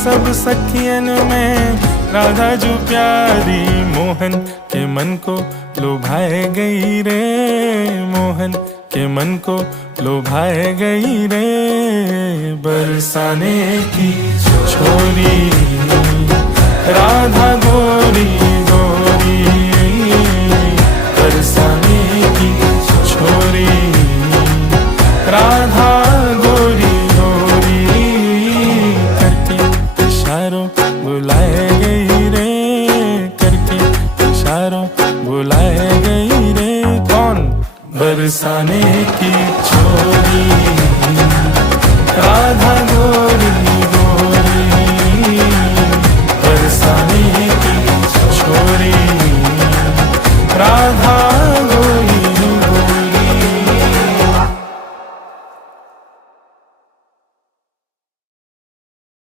सब सखियन में राधा जो प्यारी, मोहन के मन को लुभाए गई रे, मोहन के मन को लुभाए गई रे। बरसाने की